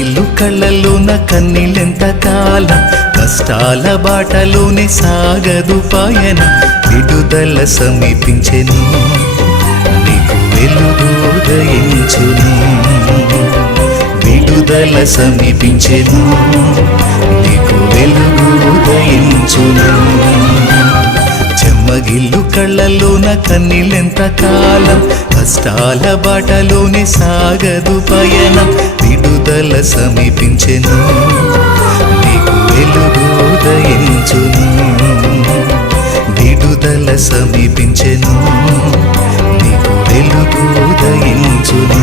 చెమ్మగిల్లు కళ్ళలోన కన్నీళ్ళెంత కాలం, కష్టాల బాటలోనే సాగదు పయనం. విడుదల సమీపించెను, నీకు వెలుగు ఉదయించును. విడుదల సమీపించెను, నీకు వెలుగు ఉదయించును. చెమ్మగిల్లు కళ్ళలోన కన్నీళ్ళెంత కాలం, కష్టాల బాటలోనే సాగదు పయనం. విడుదల సమీపించెను, నీకు వెలుగు ఉదయించును. విడుదల సమీపించెను, నీకు వెలుగు ఉదయించును.